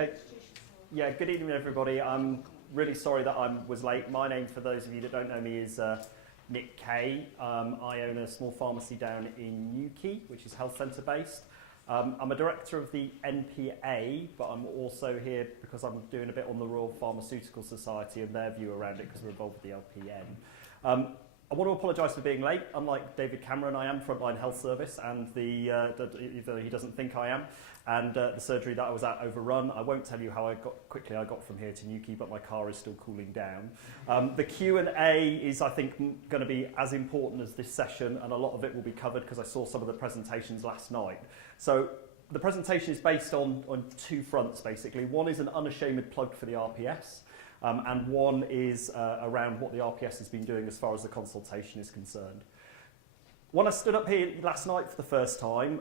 Okay. Yeah, good evening, everybody. I'm really sorry that I was late. My name, for those of you that don't know me, is Nick Kaye. I own a small pharmacy down in Newquay, which is health centre based. I'm a director of the NPA, but I'm also here because I'm doing a bit on the Royal Pharmaceutical Society and their view around it because we're involved with the LPN. I want to apologise for being late. Unlike David Cameron, I am Frontline Health Service, and even though he doesn't think I am, and the surgery that I was at overrun. I won't tell you how quickly I got from here to Newquay, but my car is still cooling down. The Q&A is, I think, going to be as important as this session, and a lot of it will be covered because I saw some of the presentations last night. So the presentation is based on two fronts, basically. One is an unashamed plug for the RPS. And one is around what the RPS has been doing as far as the consultation is concerned. When I stood up here last night for the first time,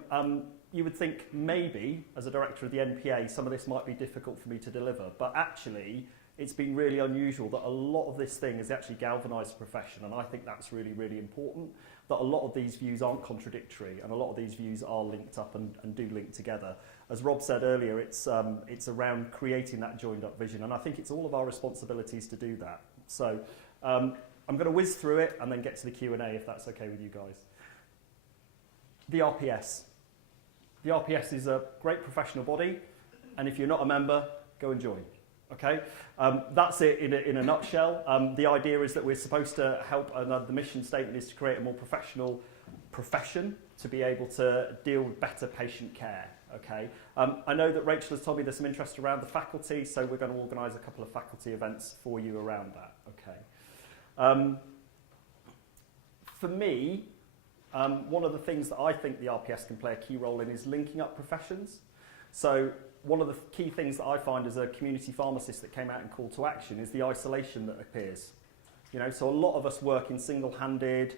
you would think maybe, as a director of the NPA, some of this might be difficult for me to deliver. But actually, it's been really unusual that a lot of this thing has actually galvanised the profession. And I think that's really, really important, that a lot of these views aren't contradictory and a lot of these views are linked up and do link together. As Rob said earlier, it's around creating that joined up vision, and I think it's all of our responsibilities to do that. So I'm going to whiz through it and then get to the Q&A if that's okay with you guys. The RPS. The RPS is a great professional body, and if you're not a member, go and join. Okay, that's it in a nutshell. The idea is that we're supposed to help, and the mission statement is to create a more professional profession to be able to deal with better patient care. Okay, I know that Rachel has told me there's some interest around the faculty, so we're going to organise a couple of faculty events for you around that. Okay. For me, one of the things that I think the RPS can play a key role in is linking up professions. So one of the key things that I find as a community pharmacist that came out in call to action is the isolation that appears. You know, so a lot of us work in single-handed.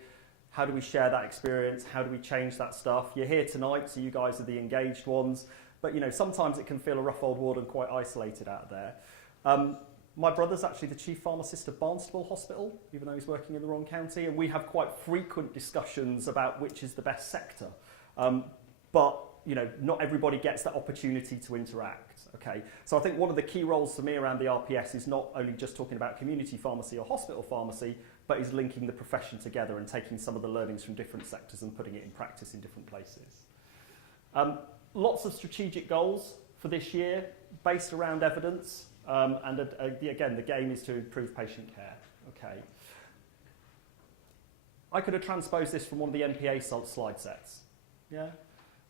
How do we share that experience? How do we change that stuff? You're here tonight, so you guys are the engaged ones. But, you know, sometimes it can feel a rough old ward and quite isolated out there. My brother's actually the chief pharmacist of Barnstable Hospital, even though he's working in the wrong county. And we have quite frequent discussions about which is the best sector. But, you know, not everybody gets that opportunity to interact. Okay, so I think one of the key roles for me around the RPS is not only just talking about community pharmacy or hospital pharmacy, but is linking the profession together and taking some of the learnings from different sectors and putting it in practice in different places. Lots of strategic goals for this year based around evidence, and again, the game is to improve patient care. Okay. I could have transposed this from one of the NPA slide sets. Yeah.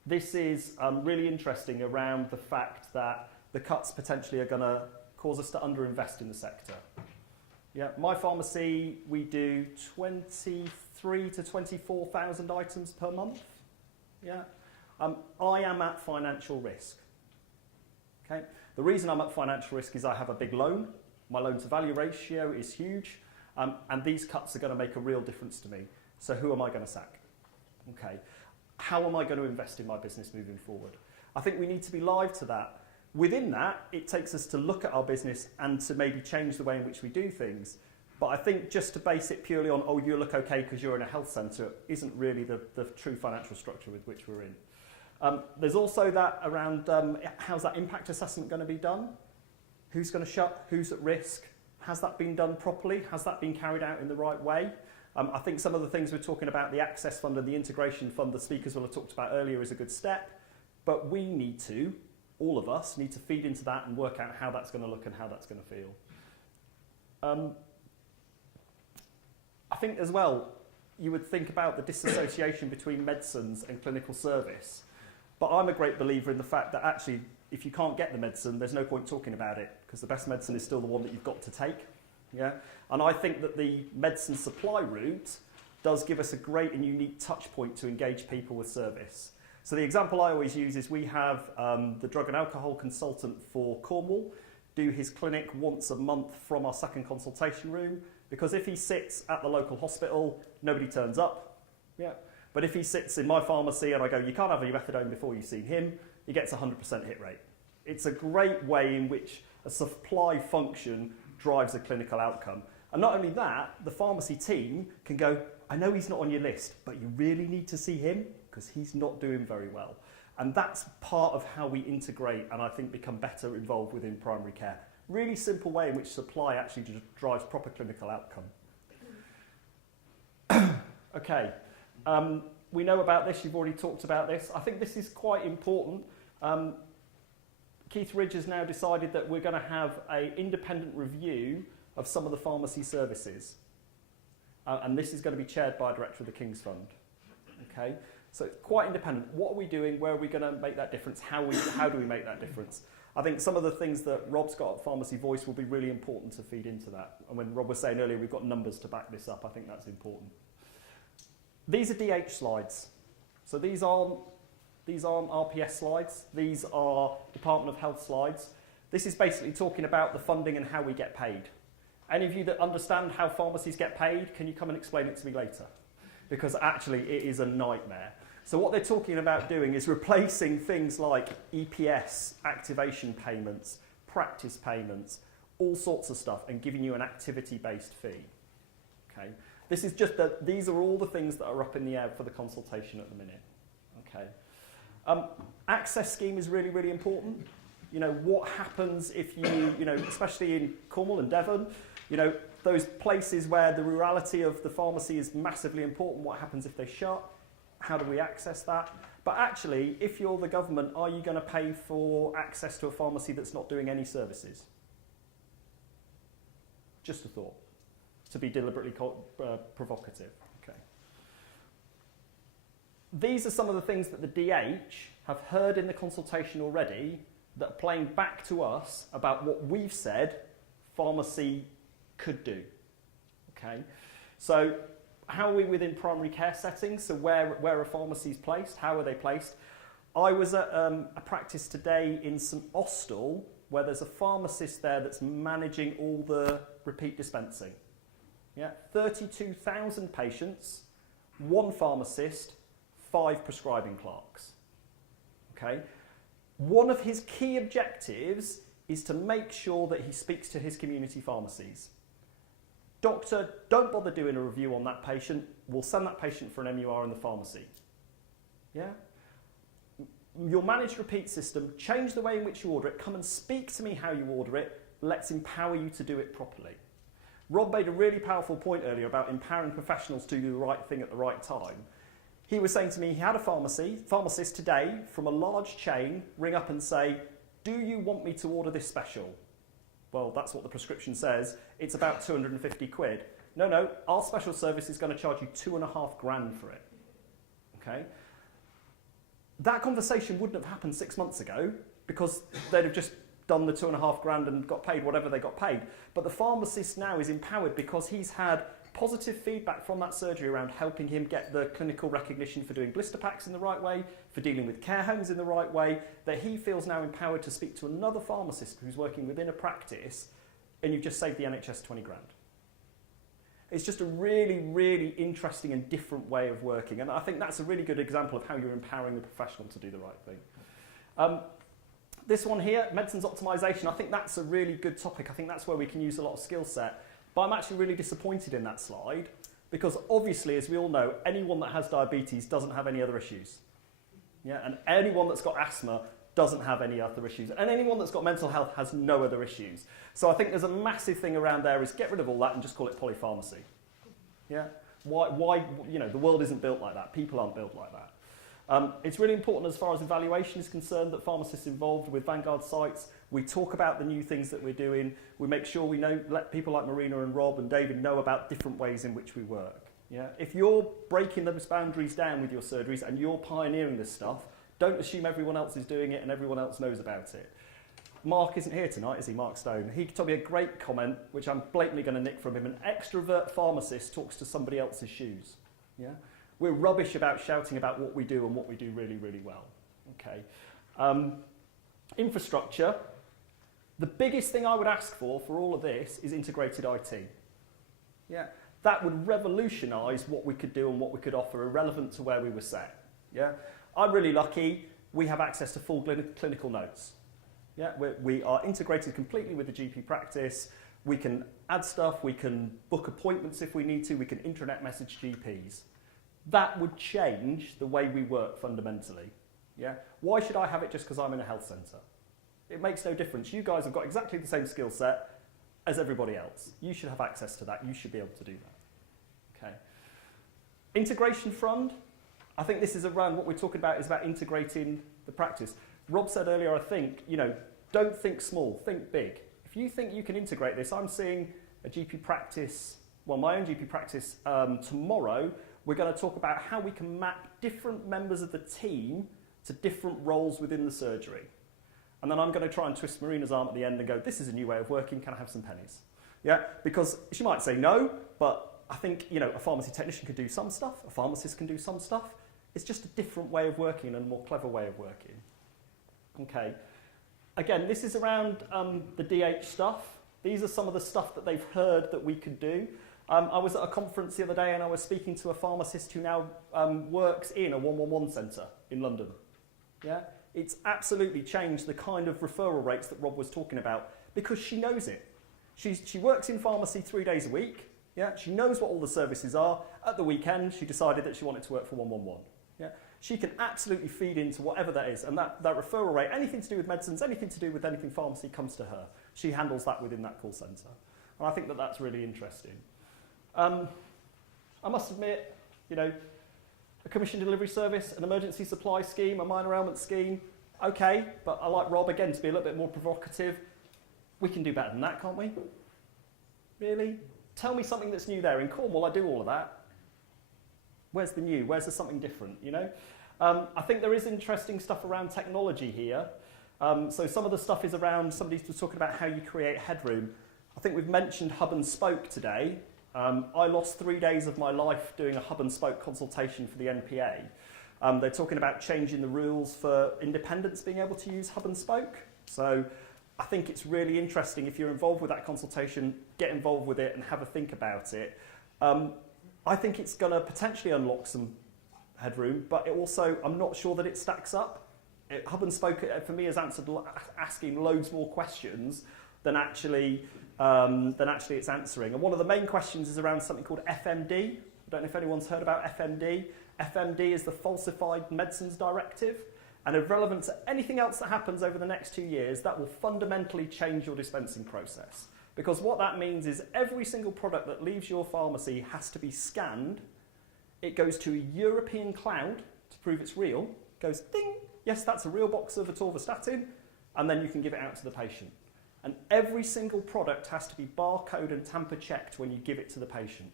This is really interesting around the fact that the cuts potentially are going to cause us to underinvest in the sector. Yeah, my pharmacy, we do 23 to 24,000 items per month. Yeah, I am at financial risk. Okay, the reason I'm at financial risk is I have a big loan. My loan to value ratio is huge, and these cuts are going to make a real difference to me. So who am I going to sack? Okay. How am I going to invest in my business moving forward? I think we need to be live to that. Within that, it takes us to look at our business and to maybe change the way in which we do things. But I think just to base it purely on, oh, you look okay because you're in a health centre, isn't really the true financial structure with which we're in. There's also that around how's that impact assessment going to be done? Who's going to shut? Who's at risk? Has that been done properly? Has that been carried out in the right way? I think some of the things we're talking about, the Access Fund and the Integration Fund, the speakers will have talked about earlier, is a good step. But we need to, all of us, need to feed into that and work out how that's going to look and how that's going to feel. I think as well, you would think about the disassociation between medicines and clinical service. But I'm a great believer in the fact that actually, if you can't get the medicine, there's no point talking about it, because the best medicine is still the one that you've got to take. Yeah, and I think that the medicine supply route does give us a great and unique touch point to engage people with service. So the example I always use is we have the drug and alcohol consultant for Cornwall do his clinic once a month from our second consultation room, because if he sits at the local hospital, nobody turns up. Yeah, but if he sits in my pharmacy and I go, you can't have any methadone before you've seen him, he gets a 100% hit rate. It's a great way in which a supply function drives a clinical outcome. And not only that, the pharmacy team can go, I know he's not on your list, but you really need to see him because he's not doing very well. And that's part of how we integrate and I think become better involved within primary care. Really simple way in which supply actually drives proper clinical outcome. Okay, we know about this, you've already talked about this. I think this is quite important. Keith Ridge has now decided that we're going to have an independent review of some of the pharmacy services. And this is going to be chaired by a director of the King's Fund. Okay, so it's quite independent. What are we doing? Where are we going to make that difference? How do we make that difference? I think some of the things that Rob's got at Pharmacy Voice will be really important to feed into that. And when Rob was saying earlier we've got numbers to back this up, I think that's important. These are DH slides. So these aren't RPS slides. These are Department of Health slides. This is basically talking about the funding and how we get paid. Any of you that understand how pharmacies get paid, can you come and explain it to me later? Because actually it is a nightmare. So what they're talking about doing is replacing things like EPS, activation payments, practice payments, all sorts of stuff, and giving you an activity-based fee. Okay? This is just that these are all the things that are up in the air for the consultation at the minute. Okay. Access scheme is really, really important. You know, what happens if you know, especially in Cornwall and Devon, you know, those places where the rurality of the pharmacy is massively important, what happens if they shut? How do we access that? But actually, if you're the government, are you going to pay for access to a pharmacy that's not doing any services? Just a thought, to be deliberately provocative. Okay. These are some of the things that the DH have heard in the consultation already that are playing back to us about what we've said pharmacy could do. Okay, so how are we within primary care settings? So where are pharmacies placed? How are they placed? I was at a practice today in St Austell where there's a pharmacist there that's managing all the repeat dispensing. Yeah, 32,000 patients, one pharmacist, 5 prescribing clerks. Okay, one of his key objectives is to make sure that he speaks to his community pharmacies. Doctor, don't bother doing a review on that patient. We'll send that patient for an MUR in the pharmacy. Yeah? Your managed repeat system, change the way in which you order it. Come and speak to me how you order it. Let's empower you to do it properly. Rob made a really powerful point earlier about empowering professionals to do the right thing at the right time. He was saying to me he had a pharmacist today from a large chain ring up and say, do you want me to order this special? Well, that's what the prescription says. It's about 250 quid. No, our special service is going to charge you $2.5 grand for it. Okay? That conversation wouldn't have happened 6 months ago because they'd have just done the 2.5 grand and got paid whatever they got paid. But the pharmacist now is empowered because he's had positive feedback from that surgery around helping him get the clinical recognition for doing blister packs in the right way, for dealing with care homes in the right way, that he feels now empowered to speak to another pharmacist who's working within a practice, and you've just saved the NHS 20 grand. It's just a really, really interesting and different way of working, and I think that's a really good example of how you're empowering the professional to do the right thing. This one here, medicines optimisation, I think that's a really good topic. I think that's where we can use a lot of skill set. But I'm actually really disappointed in that slide because obviously, as we all know, anyone that has diabetes doesn't have any other issues. Yeah? And anyone that's got asthma doesn't have any other issues. And anyone that's got mental health has no other issues. So I think there's a massive thing around there is get rid of all that and just call it polypharmacy. Yeah? Why, you know, the world isn't built like that. People aren't built like that. It's really important as far as evaluation is concerned that pharmacists involved with Vanguard sites, we talk about the new things that we're doing. We make sure we let people like Marina and Rob and David know about different ways in which we work. Yeah? If you're breaking those boundaries down with your surgeries and you're pioneering this stuff, don't assume everyone else is doing it and everyone else knows about it. Mark isn't here tonight, is he, Mark Stone? He told me a great comment, which I'm blatantly going to nick from him. An extrovert pharmacist talks to somebody else's shoes. Yeah? We're rubbish about shouting about what we do and what we do really, really well. Okay. Infrastructure. The biggest thing I would ask for all of this is integrated IT. Yeah. That would revolutionise what we could do and what we could offer, irrelevant to where we were set. Yeah. I'm really lucky. We have access to full clinical notes. Yeah. We are integrated completely with the GP practice. We can add stuff. We can book appointments if we need to. We can intranet message GPs. That would change the way we work fundamentally. Yeah? Why should I have it just because I'm in a health centre? It makes no difference. You guys have got exactly the same skill set as everybody else. You should have access to that. You should be able to do that. Okay. Integration front. I think this is around what we're talking about is about integrating the practice. Rob said earlier, I think, don't think small, think big. If you think you can integrate this, I'm seeing a GP practice, my own GP practice tomorrow. We're going to talk about how we can map different members of the team to different roles within the surgery. And then I'm going to try and twist Marina's arm at the end and go, this is a new way of working, can I have some pennies? Yeah, because she might say no, but I think, a pharmacy technician could do some stuff, a pharmacist can do some stuff. It's just a different way of working and a more clever way of working. Okay. Again, this is around the DH stuff. These are some of the stuff that they've heard that we could do. I was at a conference the other day and I was speaking to a pharmacist who now works in a 111 centre in London. Yeah? It's absolutely changed the kind of referral rates that Rob was talking about because she knows it. She works in pharmacy 3 days a week. Yeah? She knows what all the services are. At the weekend, she decided that she wanted to work for 111. Yeah? She can absolutely feed into whatever that is. And that referral rate, anything to do with medicines, anything to do with anything pharmacy comes to her. She handles that within that call centre. And I think that that's really interesting. I must admit, a commission delivery service, an emergency supply scheme, a minor ailment scheme, okay, but I like Rob, again, to be a little bit more provocative. We can do better than that, can't we? Really? Tell me something that's new there. In Cornwall, I do all of that. Where's the new? Where's there something different, I think there is interesting stuff around technology here. So some of the stuff is around, somebody was talking about how you create headroom. I think we've mentioned hub and spoke today. I lost 3 days of my life doing a hub and spoke consultation for the NPA. They're talking about changing the rules for independents being able to use hub and spoke. So I think it's really interesting if you're involved with that consultation, get involved with it and have a think about it. I think it's going to potentially unlock some headroom, but it also, I'm not sure that it stacks up. Hub and spoke for me has answered asking loads more questions than actually it's answering. And one of the main questions is around something called FMD. I don't know if anyone's heard about FMD. FMD is the Falsified Medicines Directive, and irrelevant to anything else that happens over the next 2 years, that will fundamentally change your dispensing process. Because what that means is every single product that leaves your pharmacy has to be scanned. It goes to a European cloud to prove it's real. Goes ding, yes, that's a real box of atorvastatin, and then you can give it out to the patient. And every single product has to be barcode and tamper checked when you give it to the patient.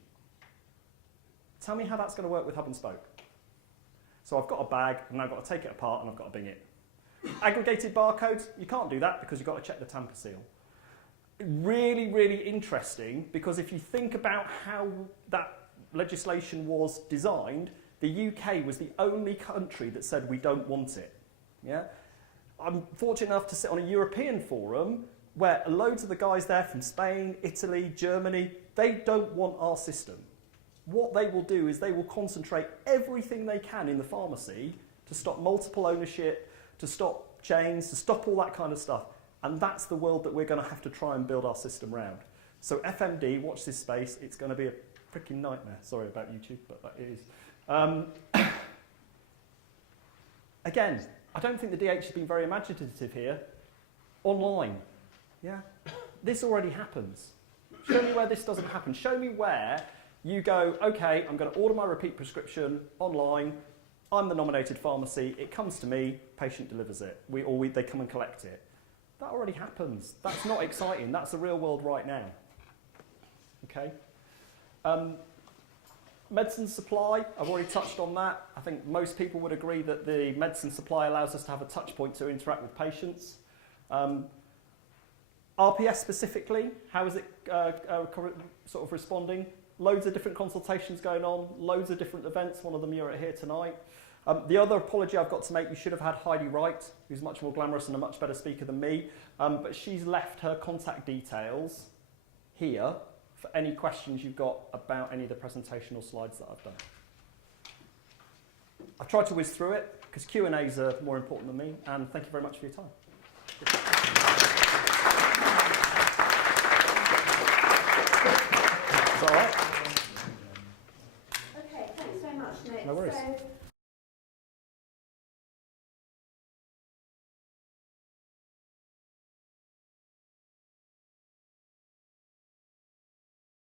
Tell me how that's going to work with hub and spoke. So I've got a bag, and I've got to take it apart, and I've got to bing it. Aggregated barcodes, you can't do that because you've got to check the tamper seal. Really, really interesting, because if you think about how that legislation was designed, the UK was the only country that said we don't want it. Yeah? I'm fortunate enough to sit on a European forum where loads of the guys there from Spain, Italy, Germany, they don't want our system. What they will do is they will concentrate everything they can in the pharmacy to stop multiple ownership, to stop chains, to stop all that kind of stuff. And that's the world that we're going to have to try and build our system around. So FMD, watch this space. It's going to be a freaking nightmare. Sorry about YouTube, but it is. Again, I don't think the DH has been very imaginative here. Online. Yeah? This already happens. Show me where this doesn't happen. Show me where you go, okay, I'm going to order my repeat prescription online. I'm the nominated pharmacy. It comes to me. Patient delivers it. They come and collect it. That already happens. That's not exciting. That's the real world right now. Okay? Medicine supply, I've already touched on that. I think most people would agree that the medicine supply allows us to have a touch point to interact with patients. RPS specifically, how is it sort of responding? Loads of different consultations going on, loads of different events. One of them you're at here tonight. The other apology I've got to make, you should have had Heidi Wright, who's much more glamorous and a much better speaker than me, but she's left her contact details here for any questions you've got about any of the presentational slides that I've done. I've tried to whiz through it because Q&As are more important than me, and thank you very much for your time.